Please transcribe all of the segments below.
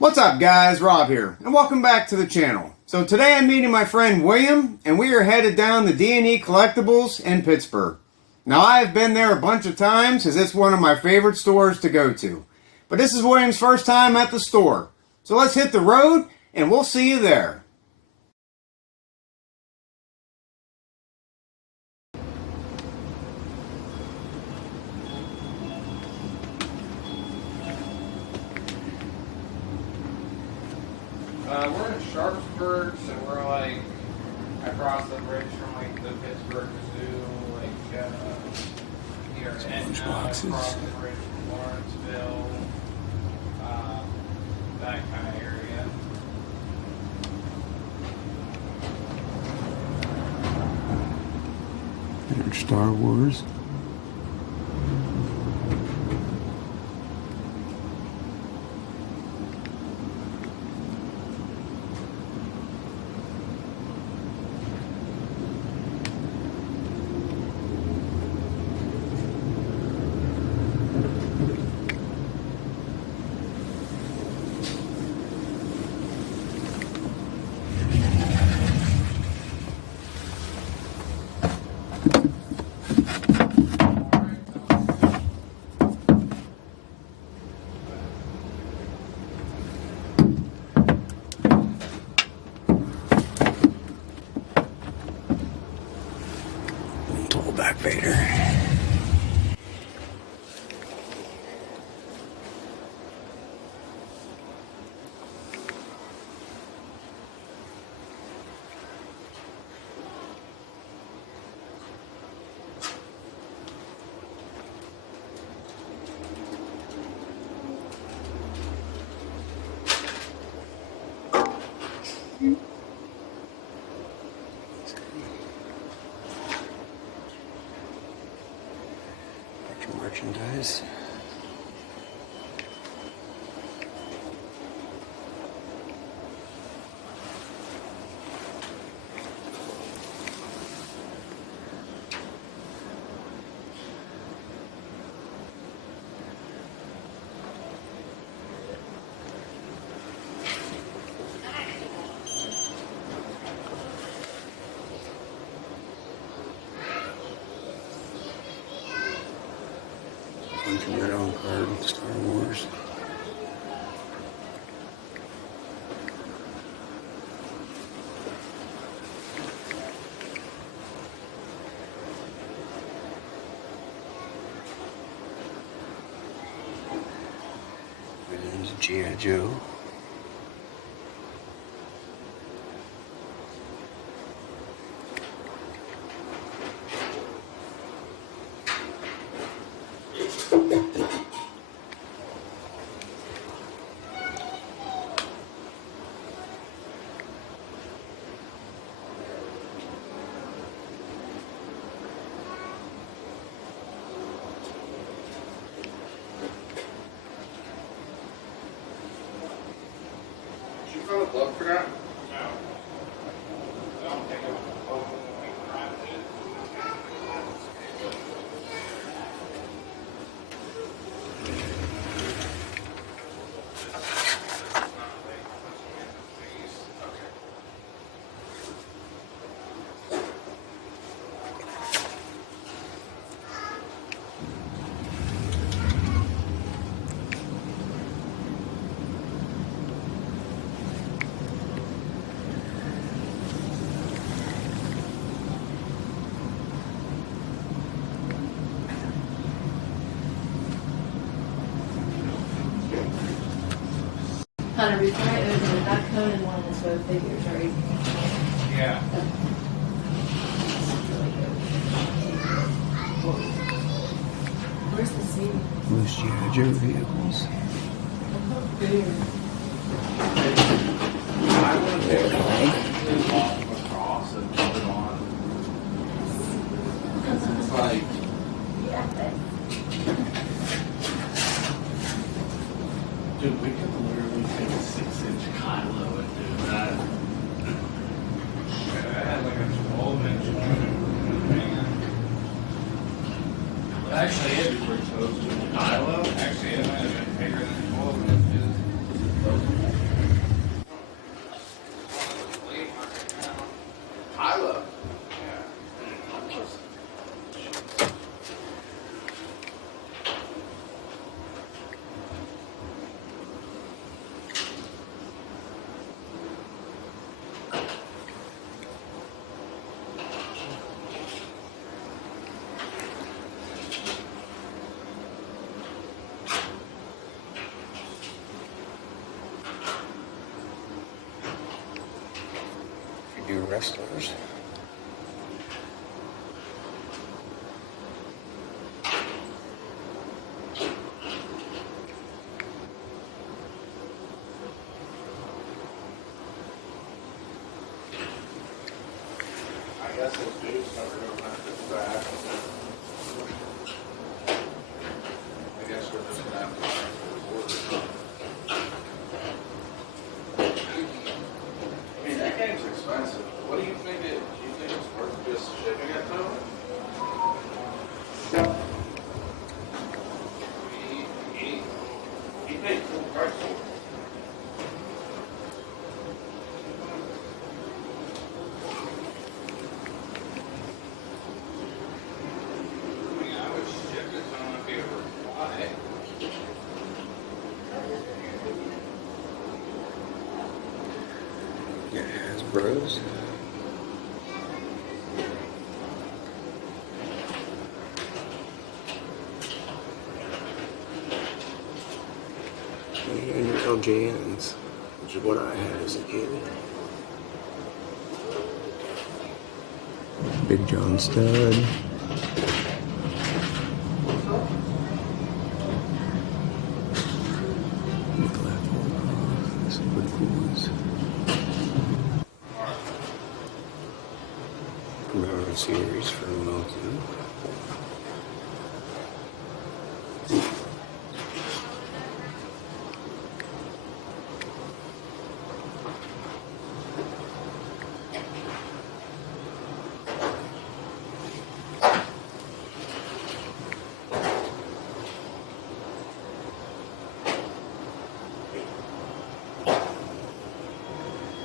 What's up guys, Rob here, and welcome back to the channel. So today I'm meeting my friend William, and we are headed down to D&E Collectibles in Pittsburgh. Now I have been there a bunch of times as it's one of my favorite stores to go to. But this is William's first time at the store. So let's hit the road and we'll see you there. We're in Sharpsburg, so we're like across the bridge from like the Pittsburgh Zoo, like here and across the bridge from Lawrenceville, that kind of area. There's Star Wars. Back Vader. Merchandise. Red on card, Star Wars. There's G.I. Joe. Look for that? No. Don't take it. Hunter, before I open it, that Conan one is both figures, right? Yeah. Where's the scene? Most G.I. Joe vehicles. It's like, dude, we could literally take a 6-inch Kylo and do that. I had like a 12-inch man. Actually, it'd be pretty close to Kylo. Actually, it might have been bigger than 12 inches. few wrestlers. I guess those dudes never go back. I guess we're just gonna have to find the order. I mean, that game's expensive. What do you think do you think it's worth just shipping it to? He paid full price for it. I mean, I would ship it to him if he ever bought it. It has bros. And your LJNs, which is what I had as a kid. Big John stud. This is pretty cool ones. Commemorative series for Milton.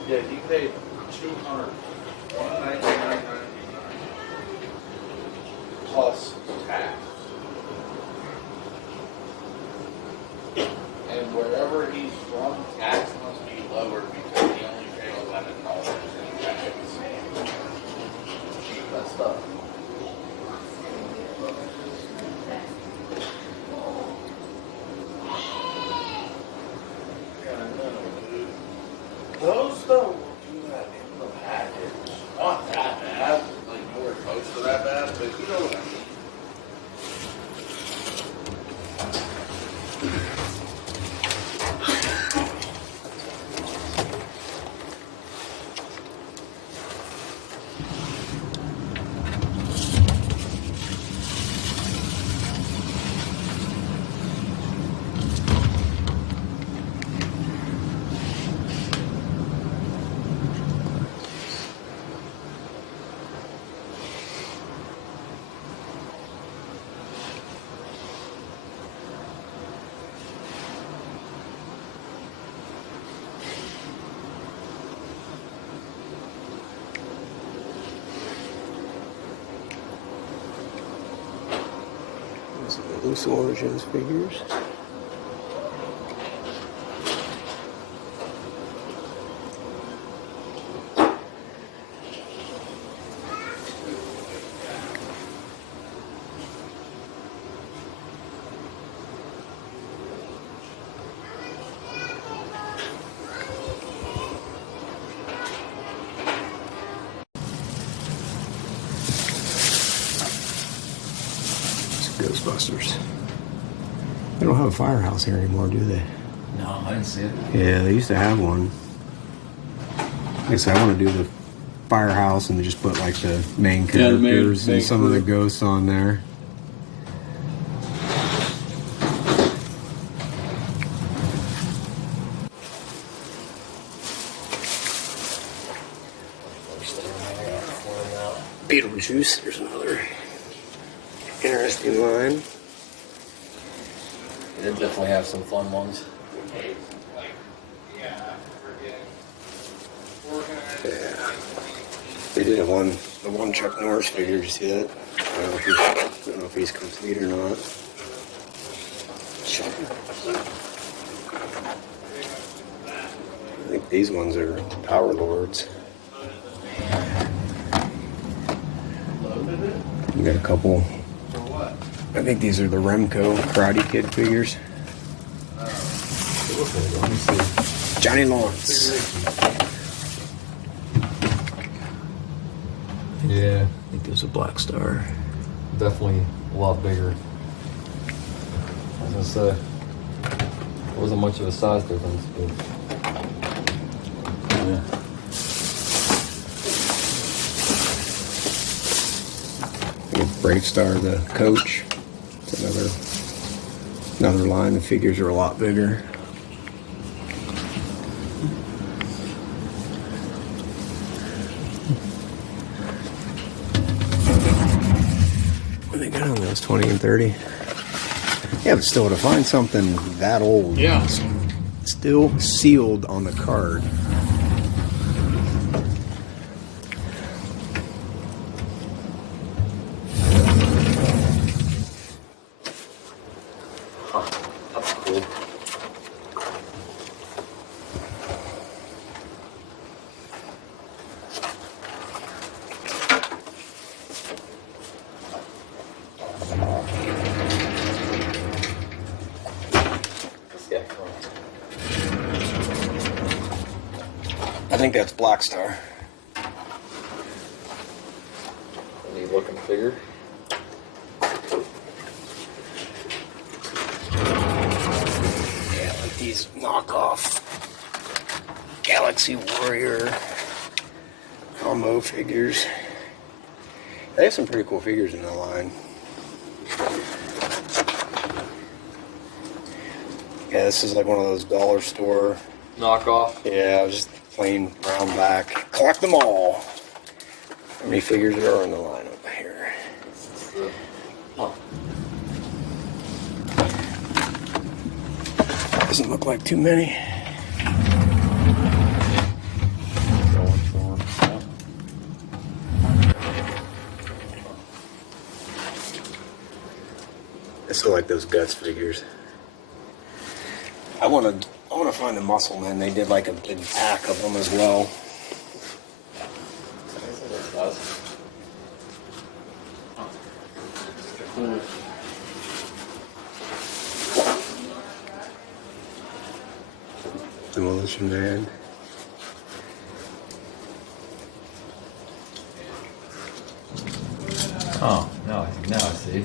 Yeah, he paid $200, $199.99 plus tax. And wherever he's from, tax must be lower because he only paid $11 in tax. That stuff. Yeah, I know, dude. Those don't do that in the package. Not that bad, like nowhere close to that bad, but you know what I mean. Loose Origins figures. Ghostbusters. They don't have a firehouse here anymore, do they? No, I didn't see it. Yeah, they used to have one. Like I said, I want to do the firehouse and just put like the main Yeah, the main- characters main and some of the crew. ghosts on there. Beetlejuice, there's another interesting line. They definitely have some fun ones. Yeah. They did have the one Chuck Norris figure, did you see that? I don't know if he's complete or not. I think these ones are Power Lords. We got a couple. I think these are the Remco Karate Kid figures. Johnny Lawrence. Yeah, I think there's a Black Star. definitely a lot bigger. I was gonna say, it wasn't much of a size difference, but yeah. I think Brave Star, the coach. It's another line. The figures are a lot bigger. What they got on those 20 and 30? Yeah, but still, to find something that old, Yeah. still sealed on the card. That's cool. I think that's Black Star. Neat looking figure. Yeah, like these knockoff Galaxy Warrior combo figures. They have some pretty cool figures in the line. Yeah, this is like one of those dollar store. Knockoff. Yeah, just plain brown back. Collect them all. How many figures are in the line over here? Doesn't look like too many. I still like those Guts figures. I want to find the Muscle Men. They did like a big pack of them as well. Demolition Man. Oh, now I see.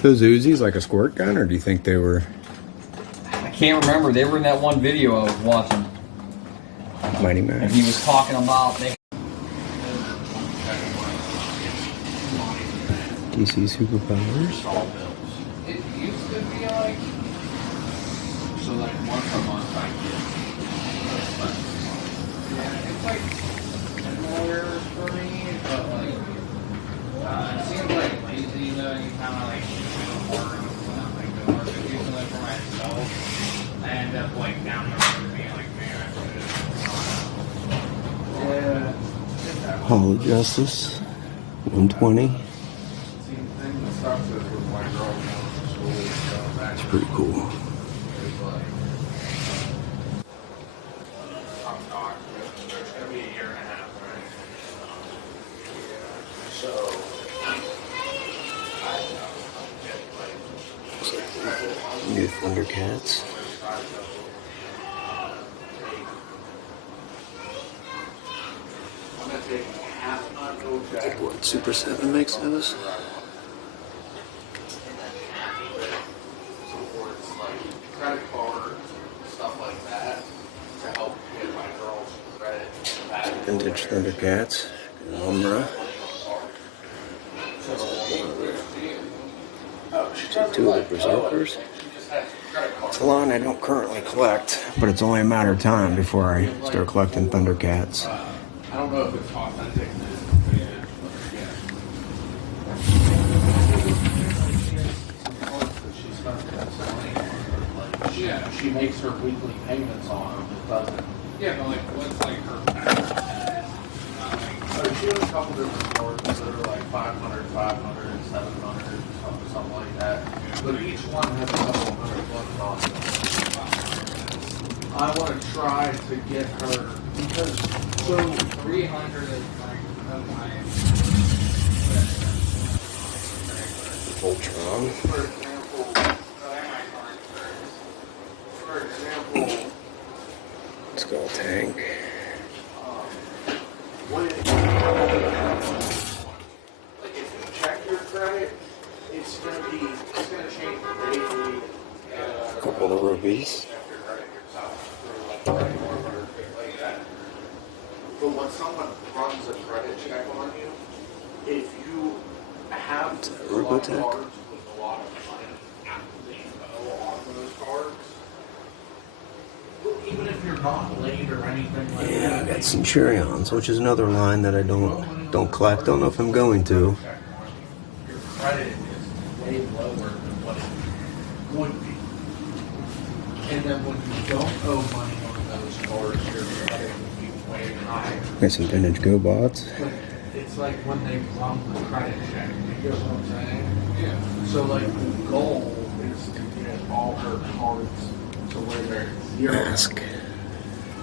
Those Uzis like a squirt gun, or do you think they were I can't remember. They were in that one video I was watching, Mighty and Max? he was talking about they DC Superpowers. It used to be like, so like once a month I get, yeah, it's like similar for me, but like, it seems like lazy though, you kind of like do more of like the work, but usually for myself, I end up like down the road being like, man, I should have. Hall of Justice, 120. It's pretty cool. New Thundercats. What, Super 7 makes those? Credit card, stuff like that, to help get my girls credit back. Vintage Thundercats. Umbra. Two of the Berserkers. It's a line I don't currently collect, but it's only a matter of time before I start collecting Thundercats. I don't know if it's authentic. Yeah, she makes her weekly payments on them. It doesn't. Yeah, but like, what's like her? So she has a couple different cards that are like 500, 500, 700, something like that. But each one has a couple hundred bucks on it. I want to try to get her because so 300 is like Voltron. For example, Skull Tank. like if you check your credit, it's gonna change daily. A couple of rubies. But when someone runs a credit check on you, if you have a lot of Robotech? cards with a lot of money actively on those cards, even if you're not late or anything like Yeah, that, I got Centurions, which is another line that I don't collect. Don't know if I'm going to. your credit is way lower than what it would be. And then when you don't owe money on those cards, your credit would be way higher. Got some vintage GoBots. But it's like when they run the credit check, you get what I'm saying? Yeah. So like the goal is to get all her cards to where they're zero Mask.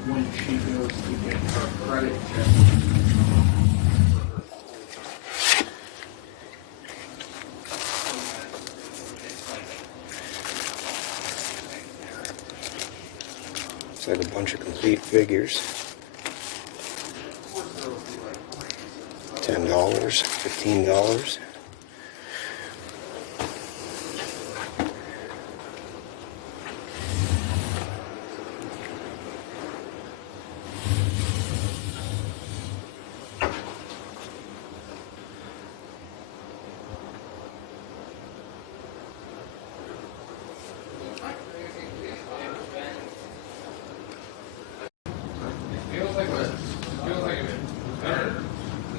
when she goes to get her credit check. It's like a bunch of complete figures. $10, $15.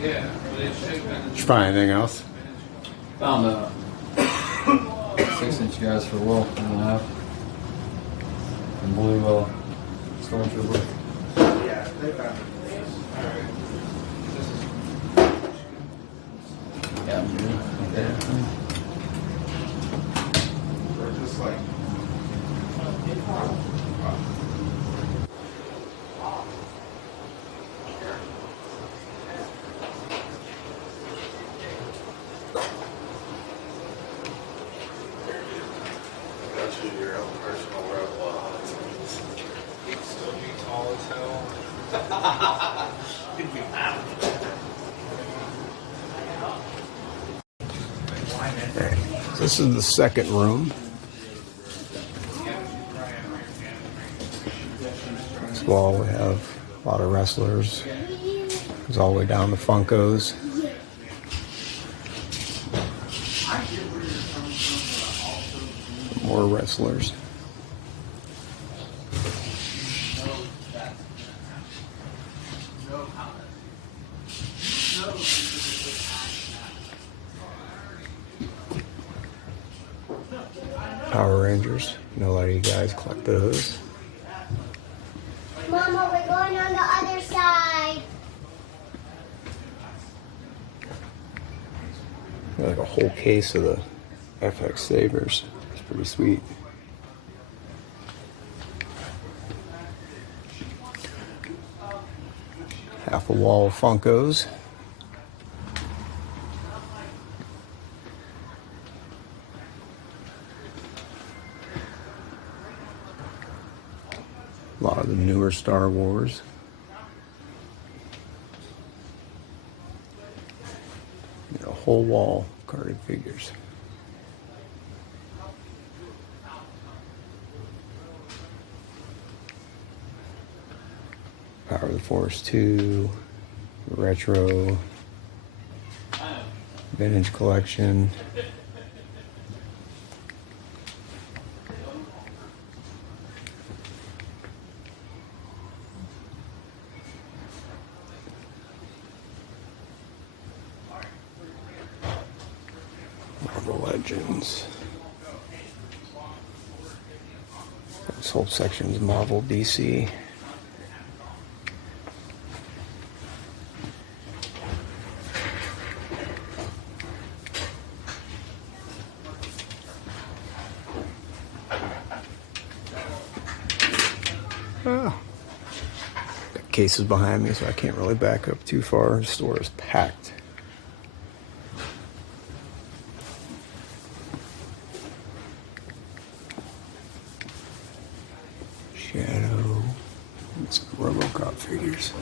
Did you find anything else? Found a 6-inch guys for Will, 1.5. And blue stormtrooper. Yeah, they found it. Yeah, I'm good. Okay. They're just like. That's who your own personal robot. He'd still be tall as hell. He'd be out. Alright, so this is the second room. This wall we have a lot of wrestlers. Goes all the way down to Funkos. More wrestlers. Power Rangers. Know a lot of you guys collect those. Mama, we're going on the other side. Got like a whole case of the FX Sabers. It's pretty sweet. Half a wall of Funkos. A lot of the newer Star Wars. And a whole wall of carded figures. Power of the Force 2, retro, vintage collection. Marvel Legends. This whole section's Marvel DC. Oh. Got cases behind me, so I can't really back up too far. The store is packed. RoboCop figures.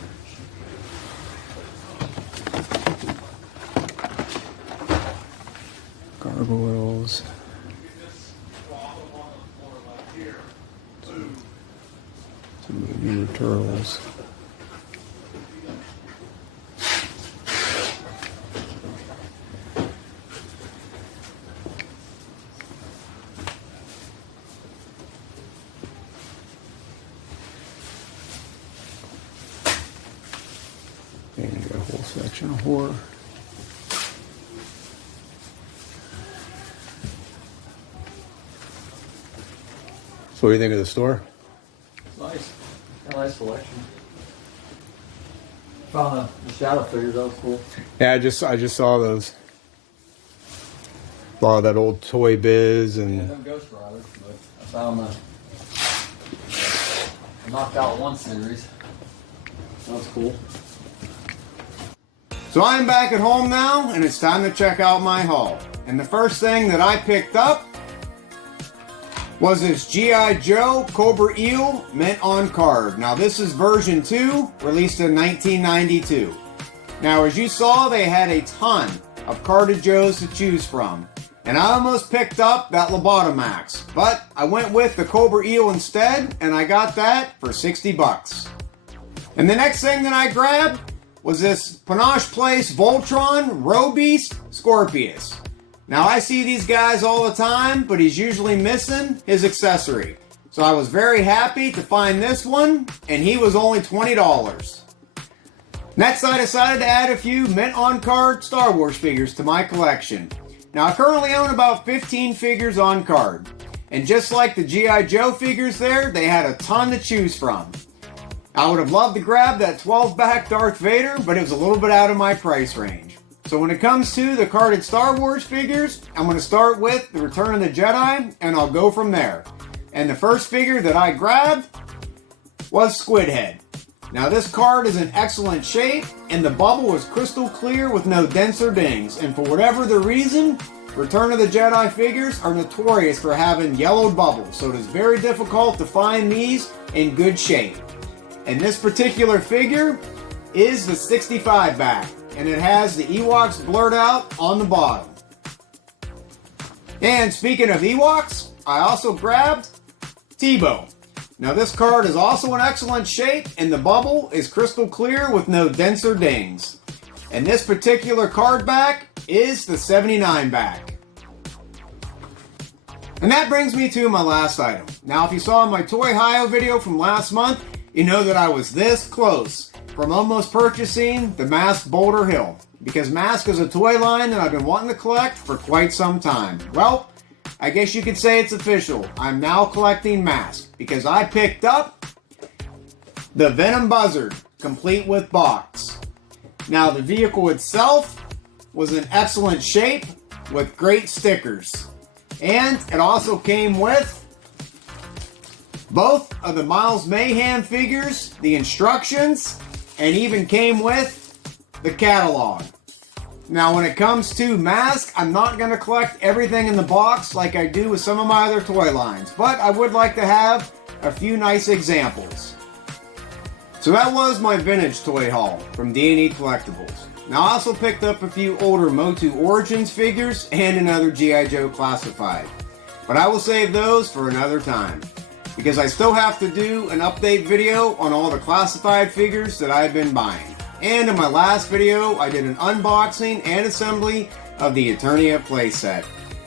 Gargoyles. Some of the newer turtles. And you got a whole section of horror. So what do you think of the store? Nice. A nice selection. Found the shadow figures, that was cool. Yeah, I just saw those. A lot of that old Toy Biz Yeah, and no Ghost Riders, but I found the Knocked Out 1 series. That was cool. So I'm back at home now, and it's time to check out my haul. And the first thing that I picked up was this G.I. Joe Cobra Eel mint on card. Now this is version 2, released in 1992. Now as you saw, they had a ton of carded Joes to choose from. And I almost picked up that Lobotomax, but I went with the Cobra Eel instead, and I got that for 60 bucks. And the next thing that I grabbed was this Panache Place Voltron Robeast Scorpius. Now I see these guys all the time, but he's usually missing his accessory. So I was very happy to find this one, and he was only $20. Next I decided to add a few mint on card Star Wars figures to my collection. Now I currently own about 15 figures on card. And just like the G.I. Joe figures there, they had a ton to choose from. I would have loved to grab that 12-back Darth Vader, but it was a little bit out of my price range. So when it comes to the carded Star Wars figures, I'm going to start with the Return of the Jedi, and I'll go from there. And the first figure that I grabbed was Squidhead. Now this card is in excellent shape, and the bubble was crystal clear with no dents or dings. And for whatever the reason, Return of the Jedi figures are notorious for having yellowed bubbles, so it is very difficult to find these in good shape. And this particular figure is the 65 back, and it has the Ewoks blurred out on the bottom. And speaking of Ewoks, I also grabbed Tebow. Now this card is also in excellent shape, and the bubble is crystal clear with no dents or dings. And this particular card back is the 79 back. And that brings me to my last item. Now if you saw my Toy Hio video from last month, you know that I was this close from almost purchasing the Mask Boulder Hill, because Mask is a toy line that I've been wanting to collect for quite some time. Well, I guess you could say it's official. I'm now collecting Mask, because I picked up the Venom Buzzard, complete with box. Now the vehicle itself was in excellent shape with great stickers. And it also came with both of the Miles Mayhem figures, the instructions, and even came with the catalog. Now when it comes to Mask, I'm not going to collect everything in the box like I do with some of my other toy lines, but I would like to have a few nice examples. So that was my vintage toy haul from D&E Collectibles. Now I also picked up a few older Motu Origins figures and another G.I. Joe Classified. But I will save those for another time, because I still have to do an update video on all the classified figures that I've been buying. And in my last video, I did an unboxing and assembly of the Eternia playset.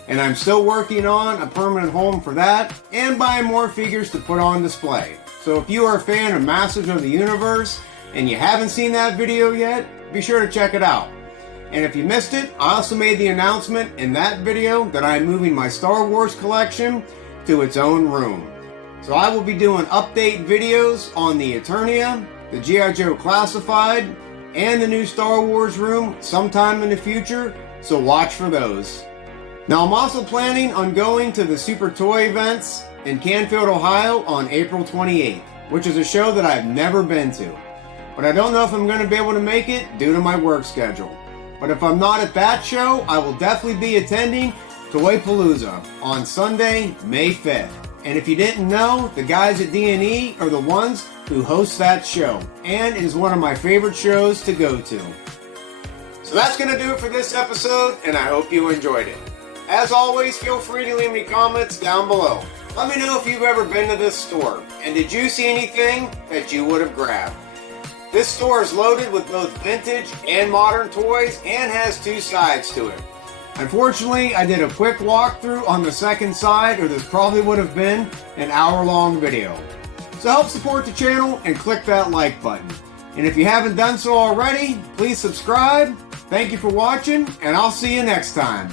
And I'm still working on a permanent home for that, and buying more figures to put on display. So if you are a fan of Masters of the Universe, and you haven't seen that video yet, be sure to check it out. And if you missed it, I also made the announcement in that video that I'm moving my Star Wars collection to its own room. So I will be doing update videos on the Eternia, the G.I. Joe Classified, and the new Star Wars room sometime in the future, so watch for those. Now I'm also planning on going to the Super Toy events in Canfield, Ohio on April 28th, which is a show that I've never been to. But I don't know if I'm going to be able to make it due to my work schedule. But if I'm not at that show, I will definitely be attending Toypalooza on Sunday, May 5th. And if you didn't know, the guys at D&E are the ones who hosts that show and is one of my favorite shows to go to. So that's going to do it for this episode, and I hope you enjoyed it. As always, feel free to leave me comments down below. Let me know if you've ever been to this store, and did you see anything that you would have grabbed? This store is loaded with both vintage and modern toys and has two sides to it. Unfortunately, I did a quick walkthrough on the second side, or this probably would have been an hour-long video. So help support the channel and click that like button. And if you haven't done so already, please subscribe. Thank you for watching, and I'll see you next time.